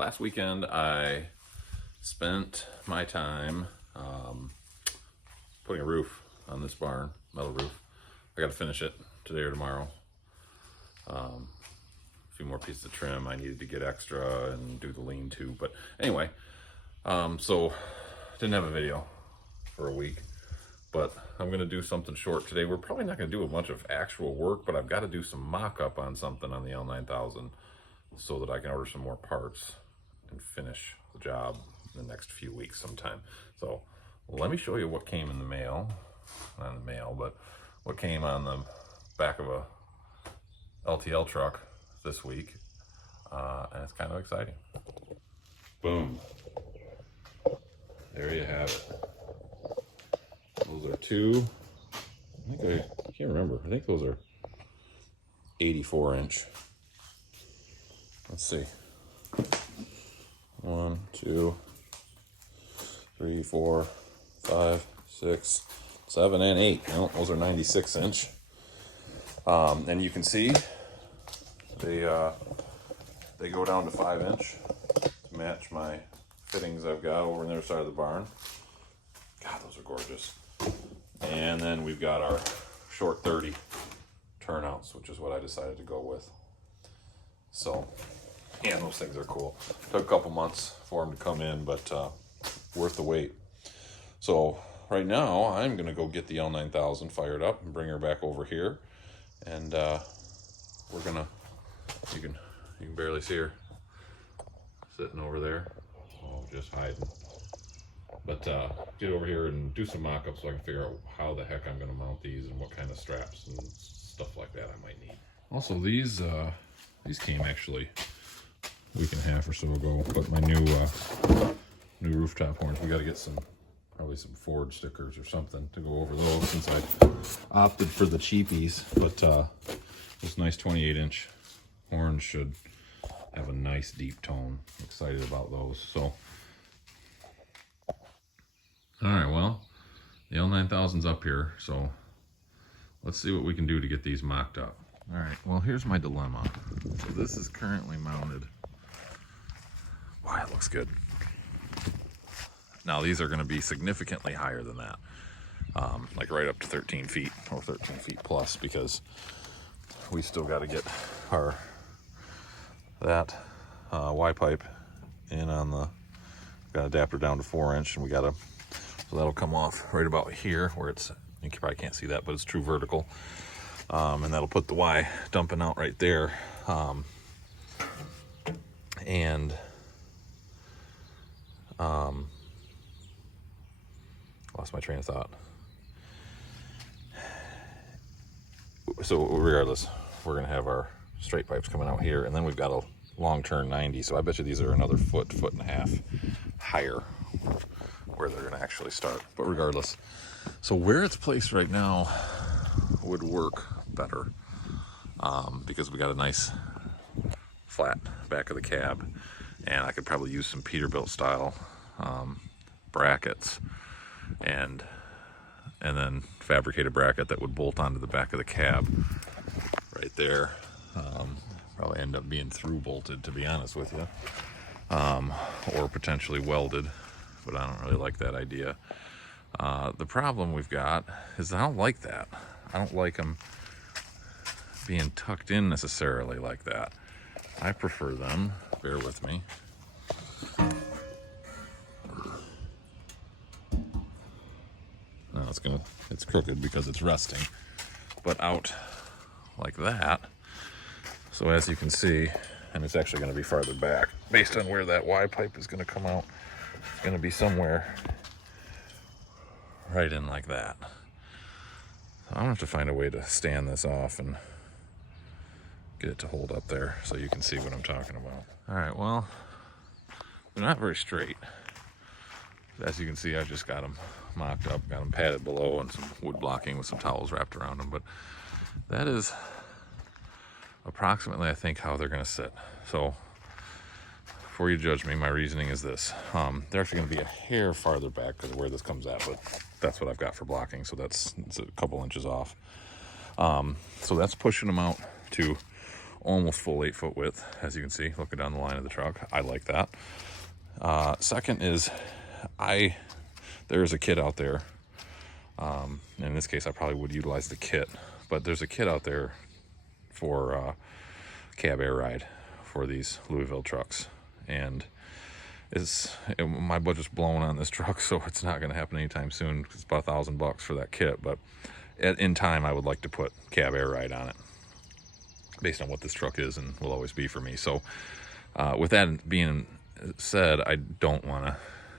last weekend I spent my time putting a roof on this barn, metal roof. I got to finish it today or tomorrow. A few more pieces of trim I needed to get extra and do the lean-to, but anyway, so didn't have a video for a week, but I'm gonna do something short today. We're probably not gonna do a bunch of actual work, but I've got to do some mock-up on something on the L9000 so that I can order some more parts and finish the job in the next few weeks sometime. So let me show you what came in the mail, not in the mail, but what came on the back of a LTL truck this week, and it's kind of exciting. Boom. There you have it. Those are two, I can't remember. I think those are 84-inch. Let's see. 1, 2, 3, 4, 5, 6, 7, and 8. No, those are 96-inch. And you can see they go down to 5-inch to match my fittings I've got over on the other side of the barn. God, those are gorgeous. And then we've got our short 30 turnouts, which is what I decided to go with. So, yeah, those things are cool. Took a couple months for them to come in, but worth the wait. So right now I'm gonna go get the L9000 fired up and bring her back over here, and we're gonna, you can barely see her sitting over there, oh, just hiding. But get over here and do some mock-ups so I can figure out how the heck I'm gonna mount these and what kind of straps and stuff like that I might need. Also, these came actually a week and a half or so ago, but my new rooftop horns, we got to get probably some Ford stickers or something to go over those, since I opted for the cheapies. But this nice 28-inch horns should have a nice deep tone. I'm excited about those. So, all right, well, the L9000's up here, so let's see what we can do to get these mocked up. All right, well, here's my dilemma. So this is currently mounted. Wow, it looks good. Now these are going to be significantly higher than that, like right up to 13 feet or 13 feet plus, because we still got to get that Y pipe in on the, got adapter down to 4-inch, and we got to, so that'll come off right about here where it's, you probably can't see that, but it's true vertical. And that'll put the Y dumping out right there. Lost my train of thought. So regardless, we're gonna have our straight pipes coming out here, and then we've got a long turn 90, so I bet you these are another foot and a half higher where they're gonna actually start. But regardless, so where it's placed right now would work better, because we got a nice flat back of the cab, and I could probably use some Peterbilt style brackets, and then fabricate a bracket that would bolt onto the back of the cab right there. Probably end up being through bolted, to be honest with you, or potentially welded, but I don't really like that idea. The problem we've got is I don't like that. I don't like them being tucked in necessarily like that. I prefer them, bear with me. Now it's crooked because it's resting, but out like that. So as you can see, and it's actually going to be farther back, based on where that Y pipe is going to come out, it's going to be somewhere right in like that. I'm gonna have to find a way to stand this off and get it to hold up there so you can see what I'm talking about. All right, well, they're not very straight. As you can see, I just got them mocked up, got them padded below, and some wood blocking with some towels wrapped around them. But that is approximately, I think, how they're gonna sit. So before you judge me, my reasoning is this. They're actually gonna be a hair farther back because of where this comes at, but that's what I've got for blocking, so it's a couple inches off. So that's pushing them out to almost full 8-foot width, as you can see, looking down the line of the truck. I like that. Second is, there's a kit out there. In this case, I probably would utilize the kit, but there's a kit out there for cab air ride for these Louisville trucks, and my budget's blown on this truck, so it's not going to happen anytime soon. It's about $1,000 for that kit, but in time, I would like to put cab air ride on it, based on what this truck is and will always be for me. So, with that being said, I don't want to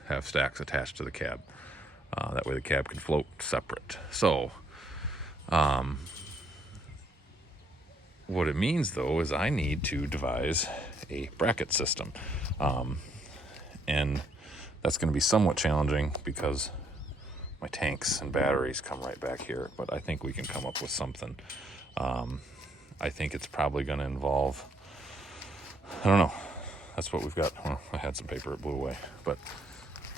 have stacks attached to the cab. That way the cab can float separate. So, what it means, though, is I need to devise a bracket system. And that's going to be somewhat challenging because my tanks and batteries come right back here. But I think we can come up with something. I think it's probably going to involve, I don't know. That's what we've got. Well, I had some paper, it blew away. But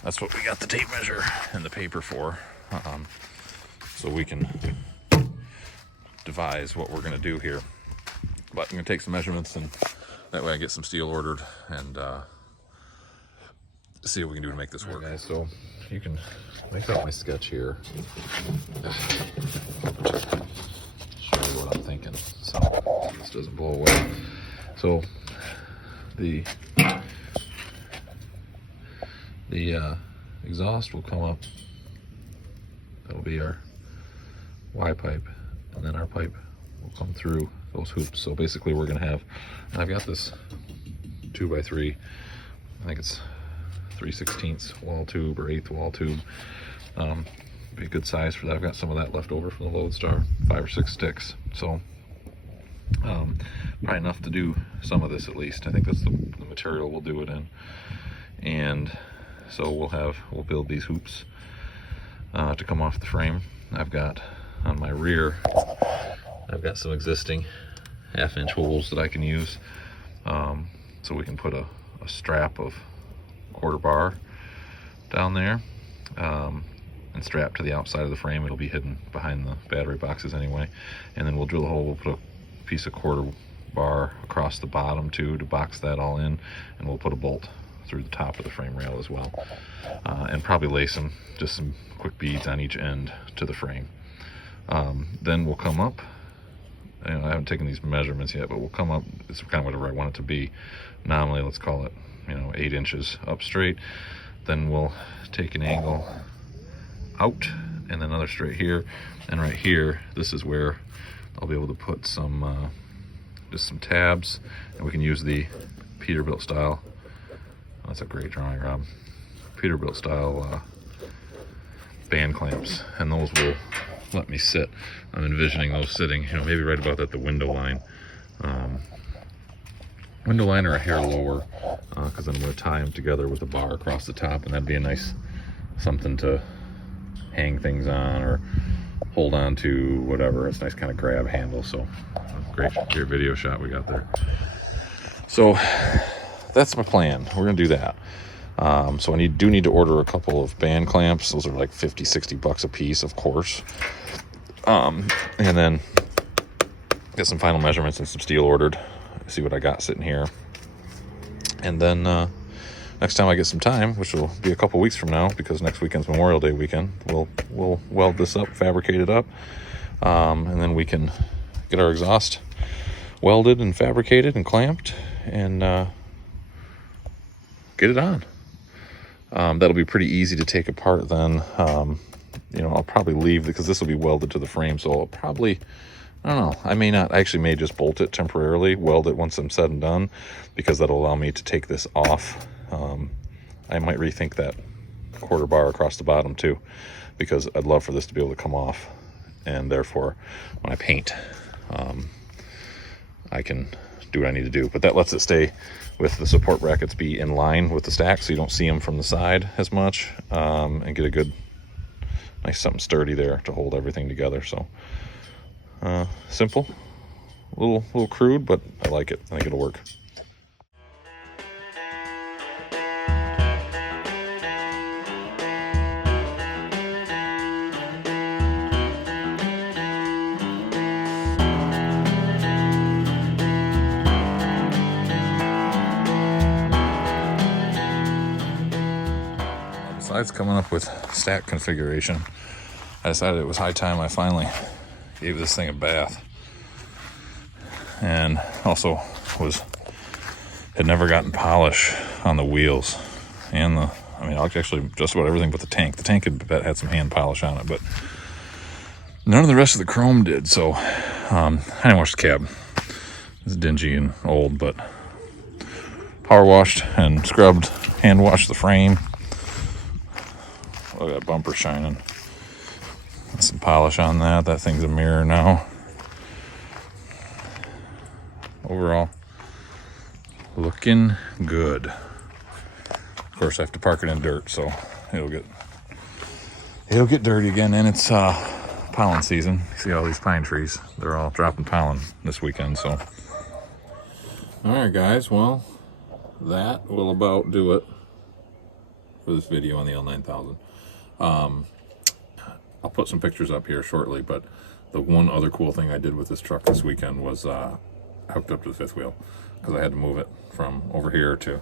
that's what we got the tape measure and the paper for. So we can devise what we're going to do here. But I'm going to take some measurements, and that way I get some steel ordered and see what we can do to make this work. Right, guys, so you can make out my sketch here. Show you what I'm thinking, so this doesn't blow away. So the exhaust will come up. That'll be our Y pipe, and then our pipe will come through those hoops. So basically we're going to have, and I've got this 2x3, I think it's 3/16 wall tube or 1/8 wall tube. Be a good size for that. I've got some of that left over from the Lodestar, 5 or 6 sticks. So probably enough to do some of this at least. I think that's the material we'll do it in. And so we'll build these hoops to come off the frame. I've got on my rear, I've got some existing 1/2-inch holes that I can use. So we can put a strap of 1/4 bar down there and strap to the outside of the frame. It'll be hidden behind the battery boxes anyway. And then we'll drill a hole. We'll put a piece of 1/4 bar across the bottom too to box that all in, and we'll put a bolt through the top of the frame rail as well, and probably lay some quick beads on each end to the frame. Then we'll come up. I haven't taken these measurements yet, but we'll come up. It's kind of whatever I want it to be. Nominally, let's call it 8 inches up straight. Then we'll take an angle out and then another straight here, and right here, this is where I'll be able to put some just some tabs, and we can use the Peterbilt style. That's a great drawing, Rob. Peterbilt style band clamps, and those will let me sit. I'm envisioning those sitting, maybe right about at the window line. Window line or a hair lower, because I'm going to tie them together with a bar across the top, and that'd be a nice something to hang things on or hold on to, whatever. It's a nice kind of grab handle. So great video shot we got there. So that's my plan. We're going to do that. So I do need to order a couple of band clamps. Those are like $50-$60 a piece, of course. And then get some final measurements and some steel ordered. See what I got sitting here. And then next time I get some time, which will be a couple weeks from now, because next weekend's Memorial Day weekend, we'll weld this up, fabricate it up, and then we can get our exhaust welded and fabricated and clamped and get it on. That'll be pretty easy to take apart then. I'll probably leave, because this will be welded to the frame, so I'll probably, I don't know, I may just bolt it temporarily, weld it once I'm said and done, because that'll allow me to take this off. I might rethink that 1/4 bar across the bottom too, because I'd love for this to be able to come off, and therefore when I paint, I can do what I need to do. But that lets it stay with the support brackets be in line with the stack, so you don't see them from the side as much, and get a good, nice something sturdy there to hold everything together. So simple, a little crude, but I like it. I think it'll work. besides coming up with stack configuration, I decided it was high time I finally gave this thing a bath. And also had never gotten polish on the wheels and actually just about everything but the tank. The tank had some hand polish on it, but none of the rest of the chrome did. So I didn't wash the cab. It's dingy and old, but power washed and scrubbed, hand washed the frame. Look at that bumper shining. Some polish on that. That thing's a mirror now. Overall, looking good. Of course, I have to park it in dirt, so it'll get dirty again. And it's pollen season. You see all these pine trees? They're all dropping pollen this weekend. So, all right, guys. Well, that will about do it for this video on the L9000. I'll put some pictures up here shortly, but the one other cool thing I did with this truck this weekend was hooked up to the fifth wheel, because I had to move it from over here to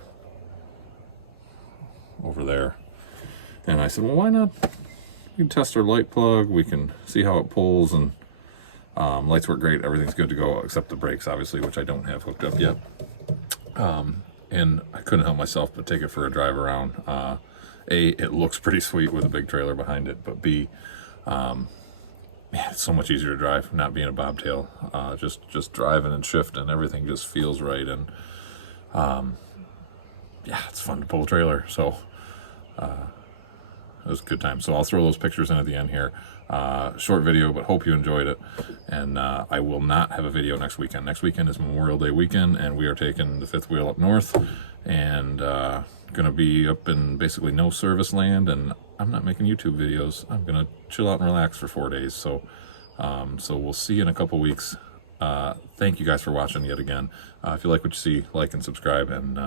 over there. And I said, well, why not? We can test our light plug, we can see how it pulls, and lights work great, everything's good to go, except the brakes, obviously, which I don't have hooked up yet. And I couldn't help myself but take it for a drive around. A, it looks pretty sweet with a big trailer behind it, but B, it's so much easier to drive, not being a bobtail. Just driving and shifting, everything just feels right, and yeah, it's fun to pull a trailer. So it was a good time. So I'll throw those pictures in at the end here. Short video, but hope you enjoyed it. And I will not have a video next weekend. Next weekend is Memorial Day weekend, and we are taking the fifth wheel up north, and gonna be up in basically no service land, and I'm not making YouTube videos. I'm gonna chill out and relax for 4 days. So so we'll see you in a couple weeks. Thank you guys for watching yet again. If you like what you see, like and subscribe, and